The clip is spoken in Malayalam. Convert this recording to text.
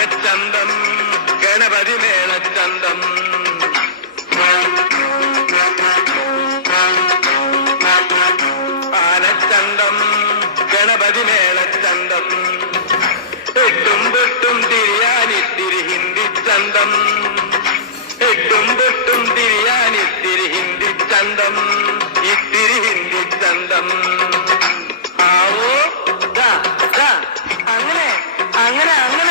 ആനച്ചന്തം ഗണപതി മേളച്ചന്തം. ആനച്ചന്തം ഗണപതി മേളച്ചന്തം. എട്ടും പൊട്ടും തിരിയാനിത്തിരി ഹിന്ദി ചന്തം. എട്ടും പൊട്ടും തിരിയാനിത്തിരി ഹിന്ദി ചന്തം. ഇത്തിരി ഹിന്ദി ചന്തം. ആവോ അങ്ങനെ അങ്ങനെ അങ്ങനെ